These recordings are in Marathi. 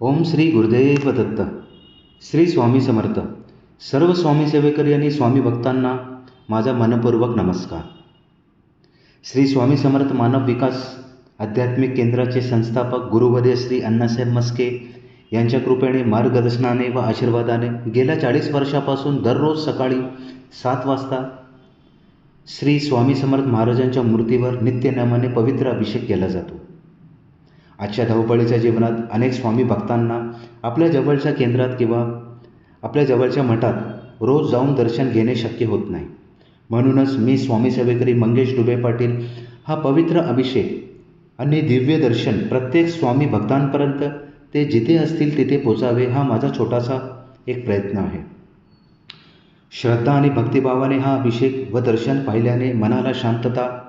ओम श्री गुरुदेव दत्त. श्री स्वामी समर्थ. सर्व स्वामी सेवेकरी आणि स्वामी भक्तांना माझा मनपूर्वक नमस्कार. श्री स्वामी समर्थ मानव विकास आध्यात्मिक केंद्राचे संस्थापक गुरुवर्य श्री अण्णासाहेब मस्के यांच्या कृपेने, मार्गदर्शनाने व आशीर्वादाने गेल्या 40 वर्षापासून दररोज सकाळी 7 वाजता श्री स्वामी समर्थ महाराजांच्या मूर्तीवर नित्यनेमाने पवित्र अभिषेक केला जातो. आजच्या धावपळीच्या जीवनात अनेक स्वामी भक्तांना आपल्या जवळच्या केंद्रात किंवा आपल्या जवळच्या मठात रोज जाऊन दर्शन घेणे शक्य होत नाही. म्हणूनच मी स्वामी सेवेकरी मंगेश डुबे पाटील हा पवित्र अभिषेक आणि दिव्य दर्शन प्रत्येक स्वामी भक्तांपर्यंत ते जिथे असतील तिथे पोचावे हा माझा छोटासा एक प्रयत्न आहे. श्रद्धा आणि भक्तिभावाने हा अभिषेक व दर्शन पाहिल्याने मनाला शांतता,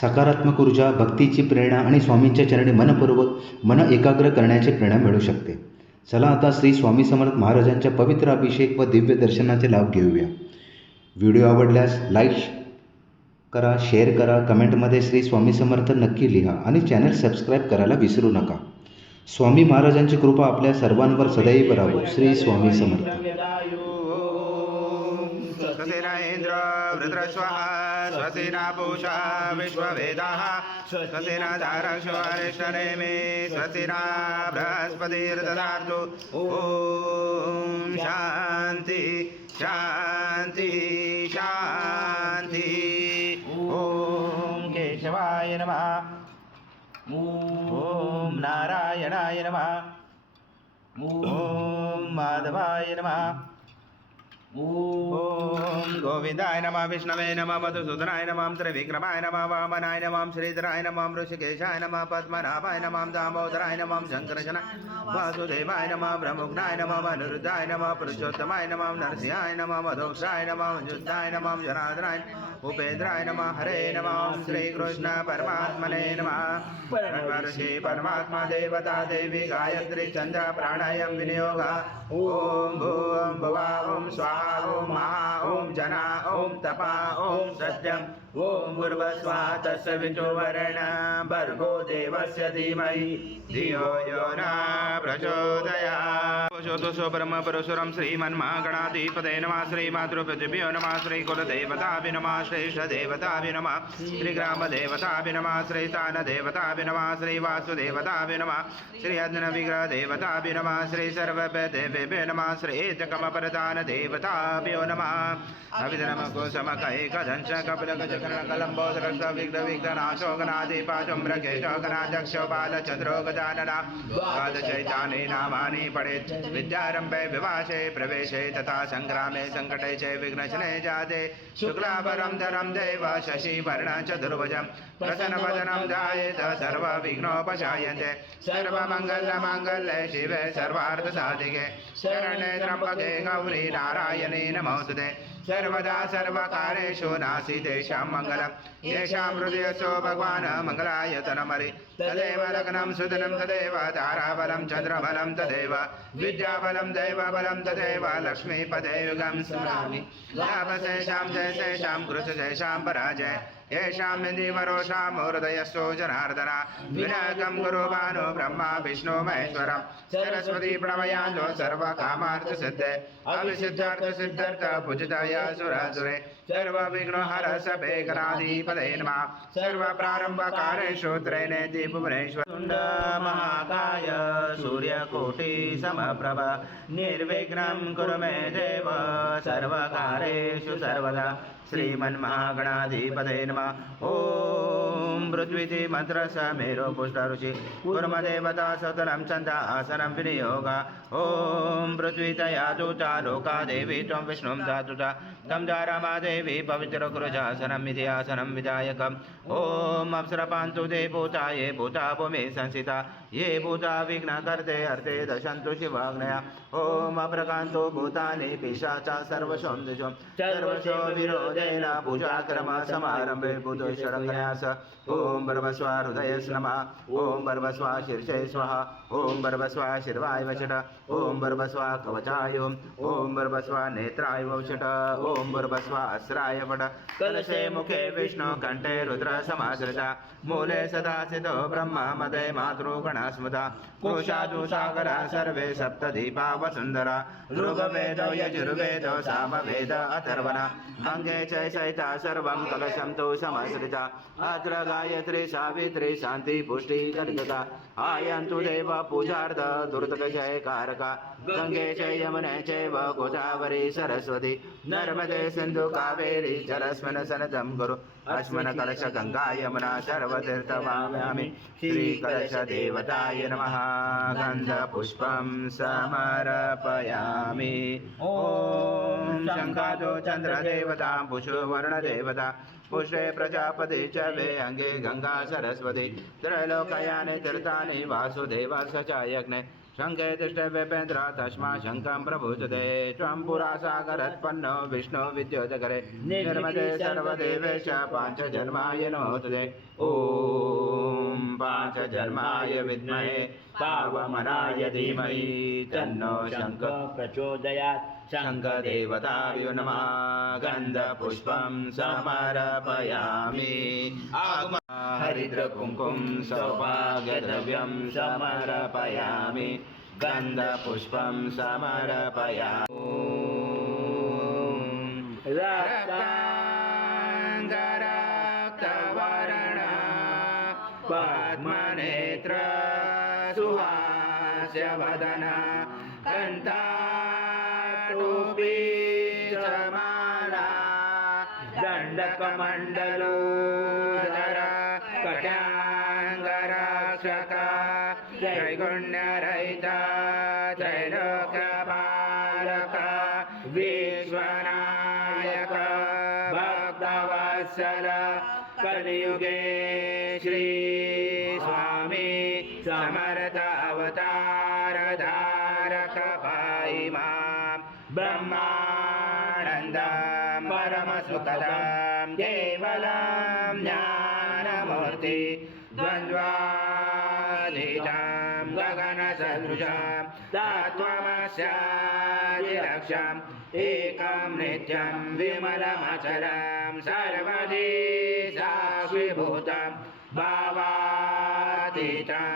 सकारात्मक ऊर्जा, भक्तीची प्रेरणा आणि स्वामींच्या चरणी मन एकाग्र करण्याची प्रेरणा मिळू शकते. चला आता श्री स्वामी समर्थ महाराजांच्या पवित्र अभिषेक व दिव्य दर्शनाचे लाभ घेऊया. व्हिडिओ आवडल्यास लाईक करा, शेअर करा, कमेंटमध्ये श्री स्वामी समर्थ नक्की लिहा आणि चॅनल सबस्क्राईब करायला विसरू नका. स्वामी महाराजांची कृपा आपल्या सर्वांवर सदैव राहो. श्री स्वामी समर्थ. स्वसेना वृत्रस्वाहा स्वसेना पूषा विश्ववेदाः स्वसेना धारक्षवारिष्ठनेमे स्वसेना बृहस्पतिर्ददातु. ओम शांति शांति शांति. ओम केशवाय नमः. ओम नारायणाय नमः. ओम माधवाय नमः. ओम गोविंदाय नमः. विष्णवे नमः. मधुसूदनाय नमः. त्रिविक्रमाय नमः. वामनाय नमः. श्रीधराय नमः. ऋषिकेशाय नमः. पद्मनाभाय नमः. दामोदराय नमः. शंकरशनाय वासुदेवाय नमः. ब्रह्मज्ञाय नमः. अनिरुद्धाय नमः. पुरुषोत्तमाय नमः. नरसिंहाय नमः. मधोक्षाय नमः. मंजुषाय नमः. जनार्दनाय उपेन्द्राय नमः. हरे नमः. श्री कृष्ण परमात्मने नमः. ऋषि परमात्मा देवता देवी गायत्री छंद प्राणायाम विनियोग. ओम भूम भुवा ओम स्वाहा ओम महा ओम जना ओम तपा ओम सत्यम ओम भूर्भुवः तस्य विष्णुर्वरेण्यं भर्गो देवस्य धीमहि धियो यो न प्रचोदयात्. पुरुषोत्तम परम परशुराम श्रीमन्महागणाधिपतये नमः. श्रीमातृपृथिभ्यो नमः. श्रीकुलदेवताभ्यो नमः. श्रेष्ठदेवताभ्यो नमः. श्रीग्रामदेवताभ्यो नमः. श्रीस्थानदेवताभ्यो नमः. श्रीवासुदेवताभ्यो नमः. श्री अग्निविग्रहदेवताभ्यो नमः. श्री सर्वदेवेभ्यो नमः. श्री एककमप्रधानदेवताभ्यो नमः. अभिधनमकुसमकैकदंश कपिलगजकर्णकलम्बोदरक्तविघ्नविघ्नाशोकनादिपाचुम्रकेशोकनादक्षो बालचन्द्रो गजानना द्वादशैतानि नामानि पठेत्. विद्यारम्भे विवाहे प्रवेशे तथा संग्रामे संकटे च विघ्नशने जाते. शुक्लाभरं धरं देव शशिवर्णचतुर्भुजं प्रसन्नवदनं ध्यायेत् सर्वविघ्नोपशायन्ते. सर्वमङ्गलमाङ्गल्ये शिवे सर्वार्थसाधिके शरण्ये त्र्यम्बके गौरी नारायणे नमोस्तुते. सर्वदा सर्वकारेषु नास्ति मङ्गलं. येषां हृदयस्थो भगवान् मङ्गलायतनमरि. तदेव लग्नं सुदनं तदेव ताराबलं चन्द्रबलं तदेव विद्याबलं दैवबलं तदेव लक्ष्मीपदे युगं स्मरामि. लाभशेषां जयशेषां कृशशेषां पराजय येषां निधिवरोषां हृदयस्थो जनार्दन. विनायकं गुरुभानो ब्रह्मा विष्णु महेश्वरं सरस्वती प्रणवयान्तो सर्वकामार्थसिद्धे अभिसिद्धार्थसिद्धार्थ पूजिताय सुरासुरे. सर्वविघ्नोहर सभेकराधिपते नमः. सर्वप्रारम्भकारेषु त्रैनेति भुवनेश्वर. महाकाय सूर्यकोटि समप्रभ निर्विघ्नं कुरु मे देव सर्वकारेषु सर्वदा. श्रीमन्महागणाधिपते नमः. ओम पृथ्वीति मन्त्रस मेरो पुष्टऋषि कुर्मदेवता सतनं छन्द आसनं विनियोग. ओम पृथ्वीतया तुता लोका देवी त्वं विष्णुं धातुता तं रमा देवी पवित्र कुरुजासनं इति आसनं विधायकम्. ओम अप्सरपान्तु ते भूता ये भूता भूमि संस्थिता ये भूता विघ्नकर्ते अर्थे दशन्तु शिवाग्नया. ओम अप्रकान्तो भूतानि पिशाचा सर्वशो दिशो सर्वशो विरोध पूजेन पूजाक्रम समारंभे पूजोषरन्यास ओम भर्वस्वा हृदय नमः ओम भर्वस्वा शीर्षे स्वाहा ओम भर्वस्वा शिरवाय वचट ओम भर्वस्वा कवचाय ओम भर्वस्वा नेत्राय वचट ओम भर्वस्वा अस्राय वट कलशे मुखे विष्णु कंठे रुद्र समाश्रिता मूले सदा स्थितो ब्रह्म मदे मातृगणा स्मृता पुरुषादु सागरा सर्वे सप्तदीपा वसुन्धरा ऋग्वेदो यजुर्वेदो सामवेद अथर्वणा अङ्गे च सहिता सर्वं कलशं तु समाश्रिता अत्र गायत्री सावित्री शान्ति पुष्टि गर्गता आयन्तु देव पूजार्थ दुर्तकजय कारका गंगे च यमुने चैव गोदावरी सरस्वती नर्मदे सिन्धु कावेरी जलस्मिन् सन्निधं कुरु अस्मिन् कलश गंगा यमुना सर्वतीर्थवाम्यामि श्रीकलश देवताय नमः गन्धपुष्पं समर्पयामि ॐ शङ्खादो चन्द्रदेवता पुषो वर्णदेवता पुष्टे प्रजापति च वे अङ्गे गंगा सरस्वती त्रैलोकयानि तीर्थानि वासुदेवस्य च यज्ञे शङ्खे तिष्ठव्यपेन्द्र तस्मा शङ्खं प्रभुजते त्वं पुरा सागरोत्पन्नो विष्णु विद्योतकरे निर्मदे सर्वदेवेश पाञ्चजन्माय नमोस्तुते ॐ पाञ्चजन्माय विद्महे पावमनाय धीमहि तन्नो शङ्ख प्रचोदयात् शङ्खदेवताभ्यो नमः गन्धपुष्पं समर्पयामि हरिद्रकुङ्कुं सौभाग्यद्रव्यं समर्पयामि गन्धपुष्पं समर्पयामि रक्ताङ्गरक्तवर्ण पद्मनेत्र सुहास्यवदन कण्ठाटोपी समाला दण्डकमण्डलोदर कटाङ्गरक्षक त्रैगुण्यरहिता त्रैलोक्यपालक विश्वनायक भक्तवत्सल कलियुगे श्री स्वामी समर्थ अवतार धारक पाहि मां ब्रह्मानन्दं परमसुखदं केवलं ज्ञानमूर्ति द्वन्द्वातीतं गगनसदृशं तत्त्वमस्यादिलक्ष्यम् एकं नित्यं विमलमचलं सर्वधी साक्षीभूतं भावातीतं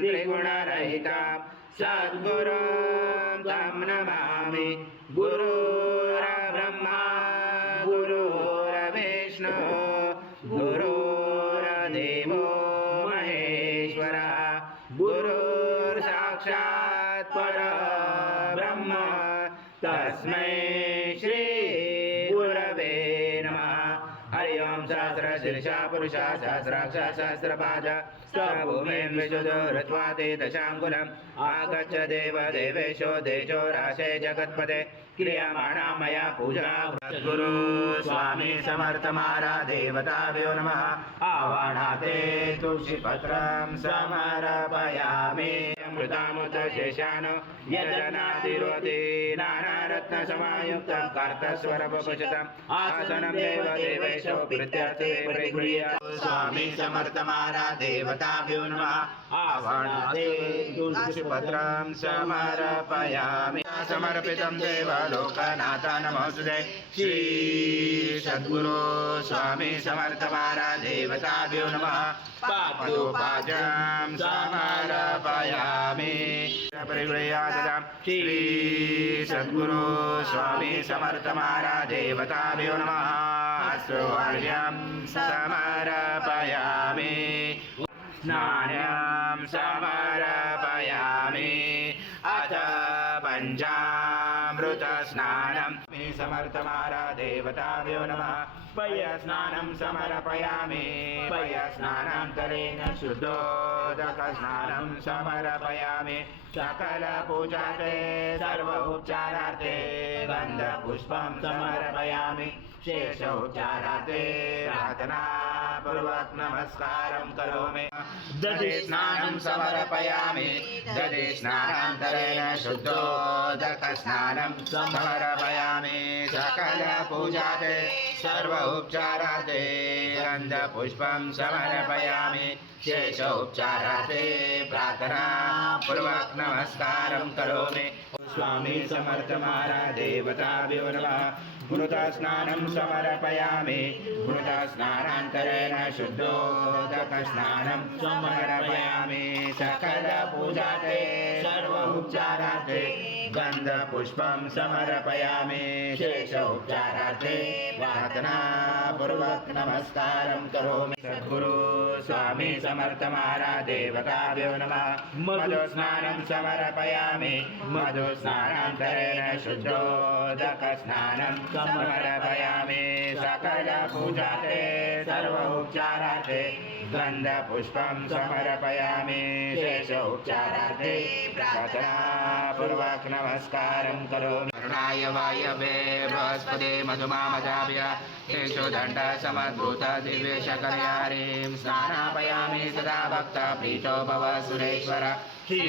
त्रिगुणरहितं सद्गुरुं तं नमामि गुरुर्ब्रह्मा गुरुर्विष्णु गुरुर्देवो महेश्वरः गुरुर्साक्षात् परब्रह्म तस्मै श्री गुरवे नमः हरि ओं सहस्रशीर्षा पुरुषा सहस्राक्ष सहस्रपाद स्वभूमिं विशुद्धो ऋत्वाति दशाङ्गुलम् आगच्छ देव देवेशो देशो राशे जगत्पते क्रियमाणा मया पूजा सद्गुरु स्वामी समर्थ महाराज देवताभ्यो नमः आवाहनाते तुलसीपत्रं समर्पयामि अमृतामृत शेषान यजनातिरोधि नानारत्नसमायुक्तं कर्तस्वरपपुषतम् आसनं देव देवेशो प्रत्यर्थे परिगृह्य स्वामी समर्थ महाराज देवताभ्यो नमः आवाहनाते तुलसीपत्रं समर्पयामि समर्पितं देव लोकनाथ नमोस्तुते श्री सद्गुरु स्वामी समर्थ महाराज देवताभ्यो नमः पादोपाजं समर्पयामि परिगृह्यादं श्री सद्गुरु स्वामी समर्थ महाराज देवताभ्यो नमः सौवर्यं समर्पयामि स्नानं समर्पयामि अथ पञ्चामृतस्नानं मे समर्थ महाराज देवताभ्यो नमः पयस्नानं समर्पयामि पयस्नानान्तरेण शुद्धोदकस्नानं समर्पयामि सकलपूजार्थे सर्व उपचारार्थे गन्धपुष्पं समर्पयामि शेषोपचारार्थे प्रार्थना पूर्वक नमस्कारं करोमि दधि स्नानं समर्पयामि दधि स्नानान्तरेण शुद्धोदकस्नानं समर्पयामि सकलपूजाते सर्व उपचाराते गन्धपुष्पं समर्पयामि शेषोपचाराते प्रार्थना पूर्वक नमस्कारं करोमि स्वामी समर्थ महाराज देवताभ्यो नमः मृतस्नानं समर्पयामि मृतस्नानान्तरेण शुद्धोदकस्नानं समर्पयामि सकलपूजाते सर्व उपचाराते गन्धपुष्पं समर्पयामि शेषोपचाराते प्रार्थना पूर्वक नमस्कारं करोमि सद्गुरु स्वामी समर्थ महाराज देवताभ्यो नमः मधुस्नानं समर्पयामि मधुस्नानान्तरेण शुद्धोदकस्नानं समर्पयामि सकलपूजाते सर्व उपचाराते गन्धपुष्पं समर्पयामि शेषोपचाराते प्रार्थना पूर्वक नमस्कारं करोमि करुणाय वायवे बृहस्पते मधुमामजाभ्य केशोदण्ड समद्भूत दिव्यशकर्यारीं स्नानापयामि सदा भक्त प्रीतो भव सुरेश्वर श्री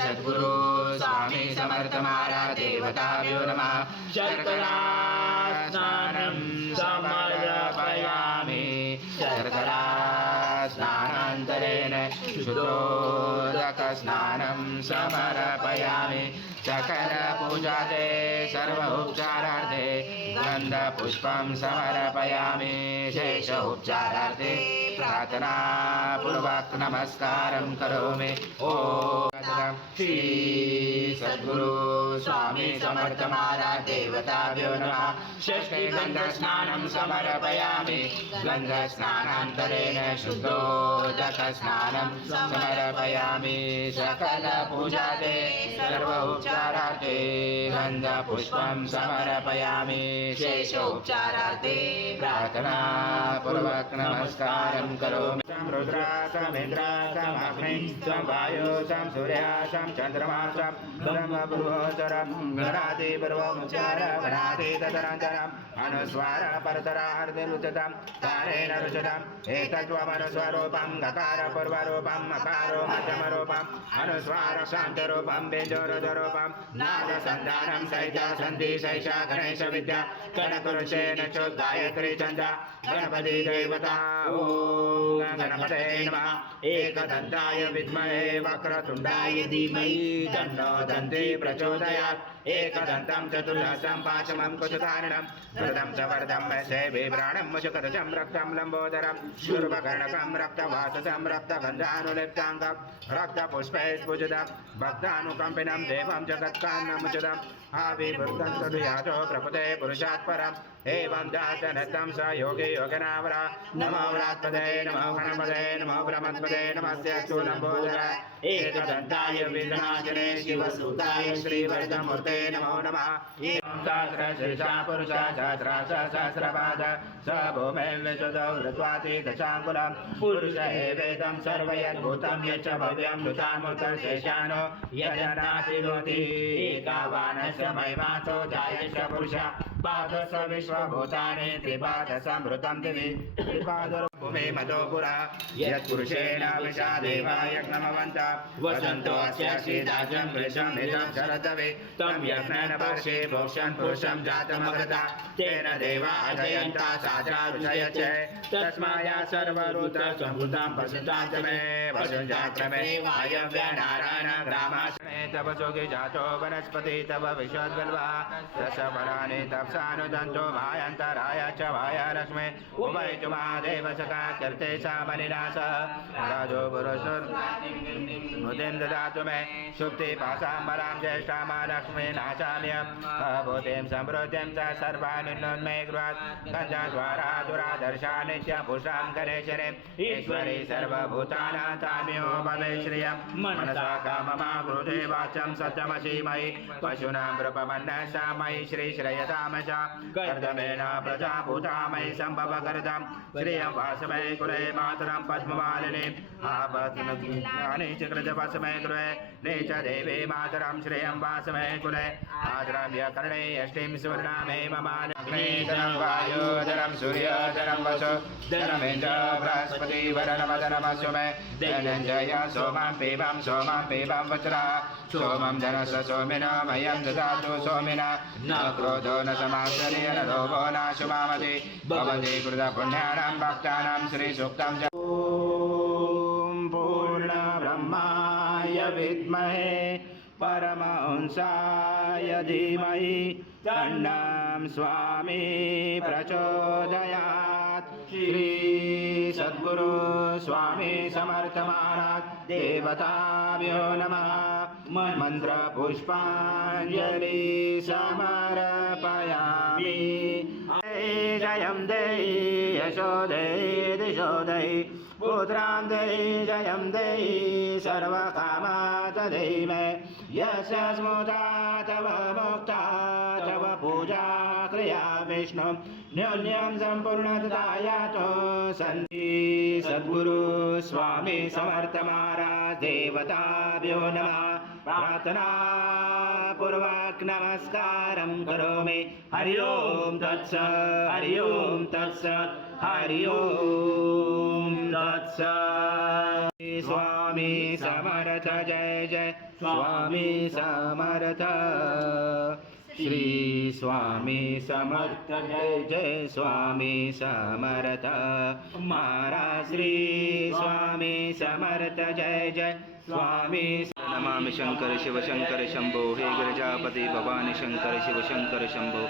सद्गुरु स्वामी समर्थ महाराज देवताभ्यो नमः शर्करा स्नानं समर्पयामि शर्करा स्नानान्तरेण शुद्धोदकस्नानं समर्पयामि सकलपूजाते सर्व उपचारार्थे गन्धपुष्पं समर्पयामि शेष उपचारार्थे प्रार्थना पूर्वक नमस्कारं करोमि ॐ श्री सद्गुरु स्वामी समर्थ महाराज देवताभ्यो नमः षष्ठी गन्धस्नानं समर्पयामि गन्धस्नानान्तरेण शुद्धोदकस्नानं समर्पयामि सकलपूजाते सर्व उपचारार्थे गन्धपुष्पं समर्पयामि शेषोपचारार्थे प्रार्थना पूर्वक नमस्कारं करोमि रुद्रासमिन्द्रासमग्नि वायु सं सूर्य सं चन्द्रमा सं ब्रह्मपुरोचरं गणाति पूर्वमुच्चार गणाति तदनन्तरम् अनुस्वार परतरार्धरुचतां कारेण रुचताम् एतद्वमनुस्वरूपं गकार पूर्वरूपं मकारो मध्यमरूपम् अनुस्वार शान्तरूपं बेजोरुजरूपं नादसन्धानं सहित सन्धि सैषा गणेश विद्या गणपुरुषेण चोद्गायत्री चन्द्र गणपति देवता ॐ गणपते नमः एकदन्ताय विद्महे वक्रतुण्डाय धीमहि तन्नो दन्ती प्रचोदयात् एकदन्तं चतुर्दशं पाचमं कुशकारणं कृतं च वरदं सेविभ्राणं मुशकरजं रक्तं लम्बोदरं शूर्पकर्णकं रक्तवाससं रक्तगन्धानुलिप्ताङ्गं रक्तपुष्पैस्फुजितं भक्तानुकम्पिनं देवं जगत्कान्नमुचितम् आविर्भूतं तदुयातो प्रपदे पुरुषात् परम् एवं जातनतं स योगे योगनावर नमो व्रात्पदे नमो गणपदे नमो ब्रह्मपदे नमस्ते लम्बोदर एकदन्ताय विघ्नाशने शिवसुताय श्रीवरदमूर्ते नमो नमः सहस्रशीर्षा पुरुष सहस्रपाद स भूमिं विशुद्धौ हृत्वाति दशाङ्कुलं पुरुष एवेदं सर्वयद्भूतं यच्च भव्यं नृतामुत्तरशेषानो यजनातिनोति एकावानस्य महिमासो जायश पुरुष पादस विश्वभूतानि त्रिपादसमृतं दिवि त्रिपादभूमि मधोपुरा यत्पुरुषेण विशा देवा यज्ञमवन्ता वसन्तो अस्य शीताजं वृषमिदं शरदवे तं यज्ञेन वर्षे भोक्षन् पुरुषं जातमगता तेन देवा अजयन्ता साचा ऋषयचे तस्माया सर्वऋतसम्भूतां पशुतां च मे वसुजाक्रमे वायव्य नारायण ग्रामाश्रमे तव जोगे जातो वनस्पति तव विश्वद्वल्वा रसफलानि तप्सानुदन्तो भायान्तराय च भायालक्ष्मे उभयतु महादेव सखा कीर्ते सा बलिनाश राजो पुरुषुर्मुदिं ददातु मे सुप्ति पाशाम्बरां ज्येष्ठां महालक्ष्मी नाशाम्यं भूतिं समृद्धिं च सर्वानिन्नोन्मे गृहात् गन्धद्वारा दुरादर्शा नित्यपुषां गणेशरे ईश्वरी सर्वभूतानां ताम्यो भवे श्रियं मनसा काममा हृदे वाचं सत्यमसि मयि पशूनां नृपमन्नसा मयि श्रीश्रयता च कर्दमेन प्रजाभूता मयि सम्भवकर्दं श्रियं वासमे कुले मातरं पद्ममालिनी आपत्नज्ञाने च कृतवसमे कुले ने च देवे मातरं श्रियं वासमे कुले आद्रव्य कर्णे अष्टिं सुवर्णामे ममाग्नेधनं वायुधनं सूर्यधनं वसु धनमेन्द्र बृहस्पति वरणमदनमसु मे धनञ्जय सोमं पीबं वज्रा सोमं धनस सोमिन मह्यं ददातु सोमिन न क्रोधो न समाश्चर्य न लोभो न शुभामति भवति कृतपुण्यानां भक्तानां श्रीसूक्तं च ॐ पूर्णब्रह्माय विद्महे परमहंसाय धीमहि तन्नं स्वामी प्रचोदयात् श्री सद्गुरु स्वामी समर्थ महाराज देवताभ्यो नमः मंत्रपुष्पाञ्जलि समर्पयामि जयं देहि यशो देहि दिशो देहि पुत्रां देहि जयं देहि सर्वकामात् देहि मे यस्य स्मृता तव मुक्ता तव पूजा क्रिया विष्णु न्योन्यं सम्पूर्णतयातो सन्ति सद्गुरु स्वामी समर्थ महाराज देवताभ्यो नमः प्रार्थना पूर्वक नमस्कारं करोमि हरि ओम तत्सत् हरि ओम तत्सत् हरि ओम तत्सत् स्वामी समर्थ जय जय स्वामी समर्थ श्री स्वामी समर्थ जय जय स्वामी समर्थ महाराज श्री स्वामी समर्थ जय जय स्वामी नमामि शंकर शिव शंकर शंभो हे गिरिजापति भवानी शंकर शिव शंकर शंभो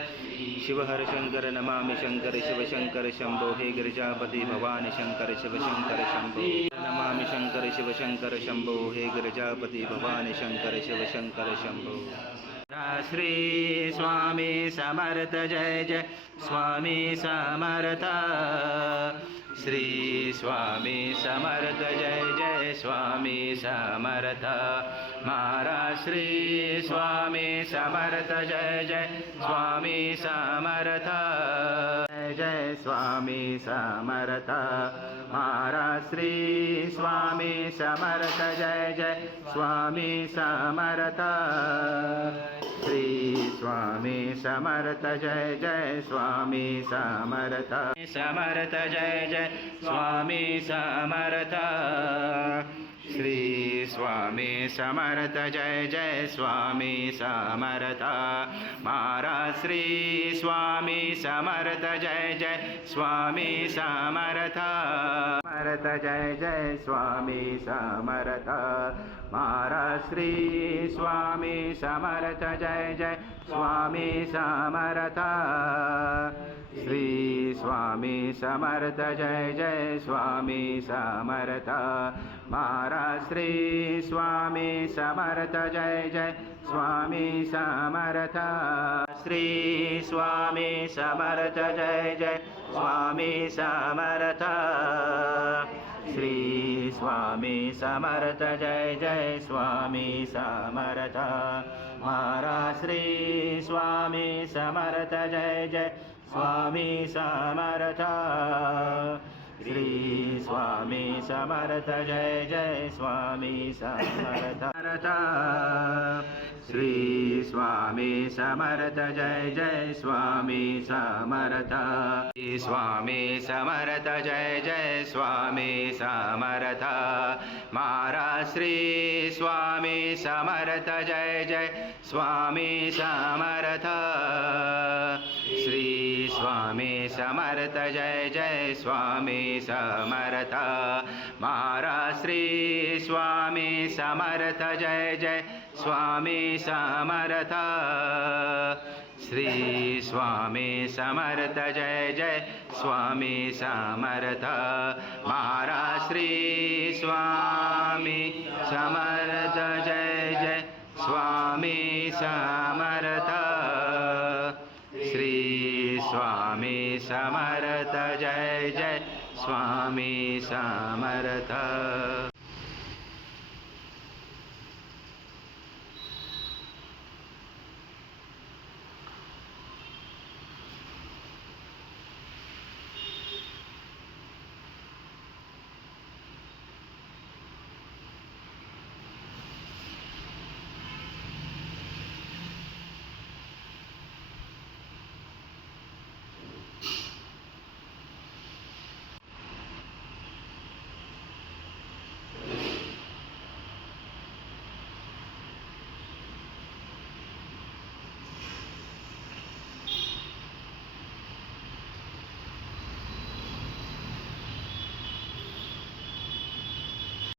शिव हर शंकर नमामि शंकर शिव शंकर शंभो हे गिरिजापति भवानी शंकर शिव शंकर शंभो नमामि शंकर शिव शंकर शंभो हे गिरिजापति भवानी शंकर शिव शंकर शंभो श्री स्वामी समर्थ जय जय स्वामी समर्थ श्री स्वामी समर्थ जय जय स्वामी समर्थ महाराज श्री स्वामी समर्थ जय जय स्वामी समर्थ जय जय स्वामी समर्थ महाराज श्री स्वामी समर्थ जय जय स्वामी समर्थ श्री स्वामी समर्थ जय जय स्वामी समर्थ समर्थ जय जय स्वामी समर्थ श्री स्वामी समर्थ जय जय स्वामी समर्थ महाराज श्री स्वामी समर्थ जय जय स्वामी समर्थ समर्थ जय जय स्वामी समर्थ महाराज श्री स्वामी समर्थ जय जय स्वामी समर्थ श्री स्वामी समर्थ जय जय स्वामी समर्थ महाराज श्री स्वामी समर्थ जय जय स्वामी समर्थ श्री स्वामी समर्थ जय जय स्वामी समर्थ श्री स्वामी समर्थ जय जय स्वामी समर्थ महाराज श्री स्वामी समर्थ जय जय स्वामी समर्थ श्री स्वामी समर्थ जय जय स्वामी समर्थ श्री स्वामी समर्थ जय जय स्वामी समर्थ स्वामी समर्थ जय जय स्वामी समर्थ महाराज श्री स्वामी समर्थ जय जय स्वामी समर्थ श्री स्वामी समर्थ जय जय स्वामी समर्थ महाराज श्री स्वामी समर्थ जय जय स्वामी समर्थ श्री स्वामी समर्थ जय जय स्वामी समर्थ महाराज श्री स्वामी समर्थ जय जय स्वामी समर्थ श्री स्वामी समर्थ जय जय स्वामी समर्थ।